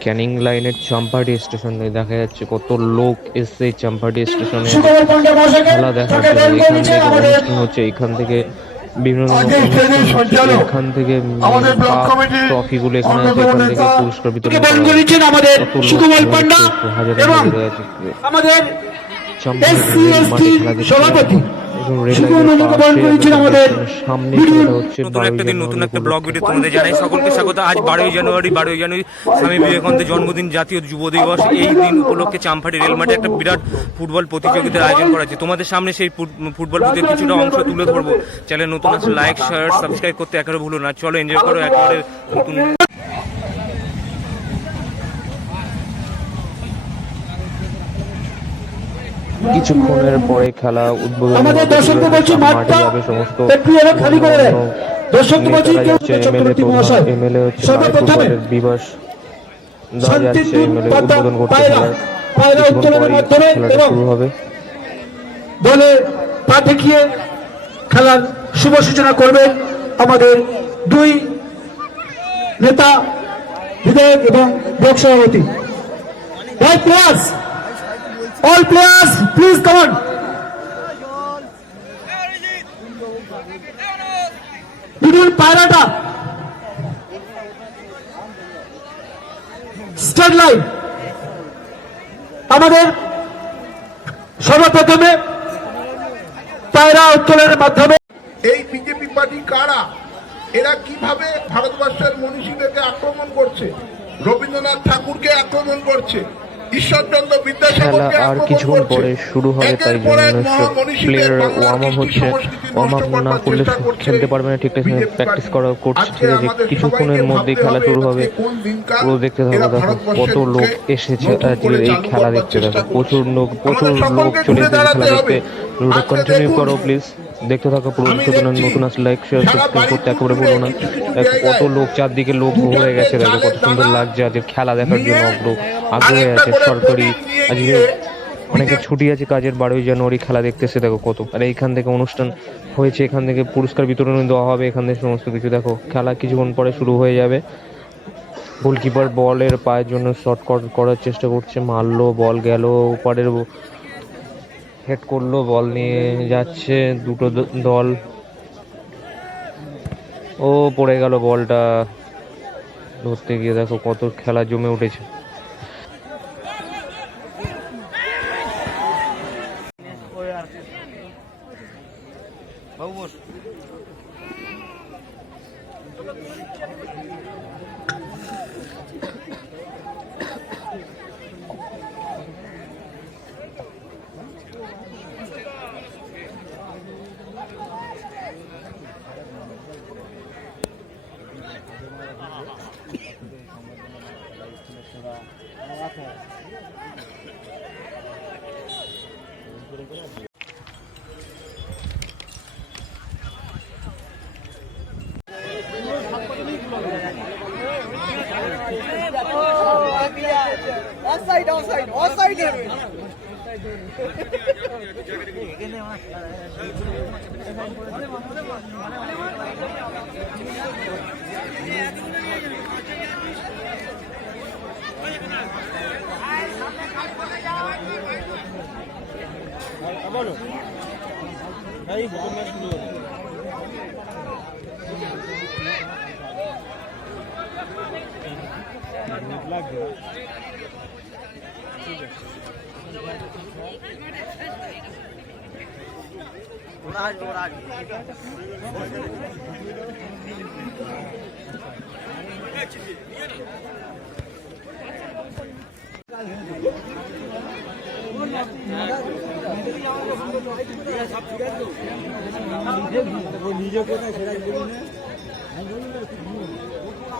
ক্যানিং লাইনের চাম্পাহাটি স্টেশনে দেখা যাচ্ছে কত লোক এসছে এই চাম্পাহাটি স্টেশনে খেলা দেখার তাকে জন্য এখান থেকে অনুষ্ঠান হচ্ছে এখান থেকে বিভিন্ন এখান থেকে ট্রফিগুলো এখানে এখান থেকে পুরস্কার বিতরণ। করেছেন আমাদের সুকুমার পান্ডা এবং। আমাদের সভাপতি নতুন একটা দিন নতুন একটা ব্লগ ভিডিও তোমাদের জানাই সকলকে স্বাগত। আজ বারোই জানুয়ারি বারোই জানুয়ারি স্বামী বিবেকানন্দের জন্মদিন জাতীয় যুব দিবস। এই দিন উপলক্ষে চাম্পাটি রেল মাঠে একটা বিরাট ফুটবল প্রতিযোগিতার আয়োজন করা হয়েছে তোমাদের সামনে সেই ফুটবল প্রতিযোগিতার কিছুটা অংশ তুলে ধরবো। চ্যানেল নতুন আছে লাইক শেয়ার সাবস্ক্রাইব করতে একেবারে ভুলো না। চলো এনজয় করো একেবারে নতুন কিছুক্ষণের পরে খেলা উদ্বোধন আমাদের দর্শককে বলছি মাঠটা যাবে একটু এরা খালি করে দেন। দর্শককে বলছি কেউ চক্রবর্তী মহাশয় সর্বপ্রথমে এমএলএ পাতা পায়রা খেলার। পায়রা উত্তোলনের মাধ্যমে এবং দলে পা দেখিয়ে খেলার শুভ সূচনা করবেন আমাদের দুই নেতা বিধায়ক এবং ব্লক সভাপতি। All players all players please come on বিদুল পায়রাটা স্টার্ট লাইন আমাদের সর্বপ্রথমে পায়রা উত্তোলনের মাধ্যমে এই বিজেপি পার্টি কারা? এরা কীভাবে ভারতবর্ষের মনীষীদেরকে আক্রমণ করছে? রবীন্দ্রনাথ ঠাকুরকে আক্রমণ করছে? ঈশ্বরচন্দ্র খেলা আর কিছুক্ষণ পরে শুরু হবে তাই জন্য প্লেয়ার ওয়ার্ম আপ হচ্ছে। ওয়ার্ম আপ না করলে খেলতে পারবে না। ঠিক আছে প্র্যাকটিস করা করছে। ঠিক আছে কিছুক্ষণের মধ্যেই খেলা শুরু হবে পুরো দেখতে থাকো দেখো কত লোক এসেছে আজকে এই খেলা দেখতে দেখো প্রচুর লোক প্রচুর লোক চলে ঘুরে এসেছে খেলা দেখতে। কন্টিনিউ করো প্লিজ দেখতে থাকো পুরো আমি নতুন আসলে লাইক শেয়ার সাবস্ক্রাইব করতে একেবারে ভুলো না। কত লোক চারদিকে লোক ভরে গেছে দেখো কত সুন্দর লাগছে আজকে খেলা দেখার জন্য অগ্র আগ্রহী আছে সরকারি আজকে অনেকে ছুটি আছে কাজের বারোই জানুয়ারি খেলা দেখতেছে দেখো কত। আর এইখান থেকে অনুষ্ঠান হয়েছে এখান থেকে পুরস্কার বিতরণ দেওয়া হবে এখান থেকে সমস্ত কিছু। দেখো খেলা কিছুক্ষণ পরে শুরু হয়ে যাবে। গোলকিপার বলের পায়ের জন্য শর্ট করার চেষ্টা করছে মারলো বল গেল ওপারের হেড করল বল নিয়ে যাচ্ছে দুটো দল। ও পড়ে গেল বলটা। ধরতে গিয়ে দেখো কত খেলা জমে উঠেছে। Павлош. বলো এই হুকুমটা শুরু লাগবে ঠিক আছে নিজেকে কোথায় সেটা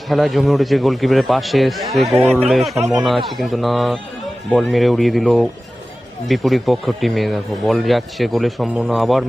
খেলা জমে উঠেছে গোলকিপারের পাশে এসে গোলের সম্ভাবনা আছে কিন্তু না, বল মেরে উড়িয়ে দিল বিপরীত পক্ষ টিমে। দেখো, বল যাচ্ছে, গোলের সম্ভাবনা আবার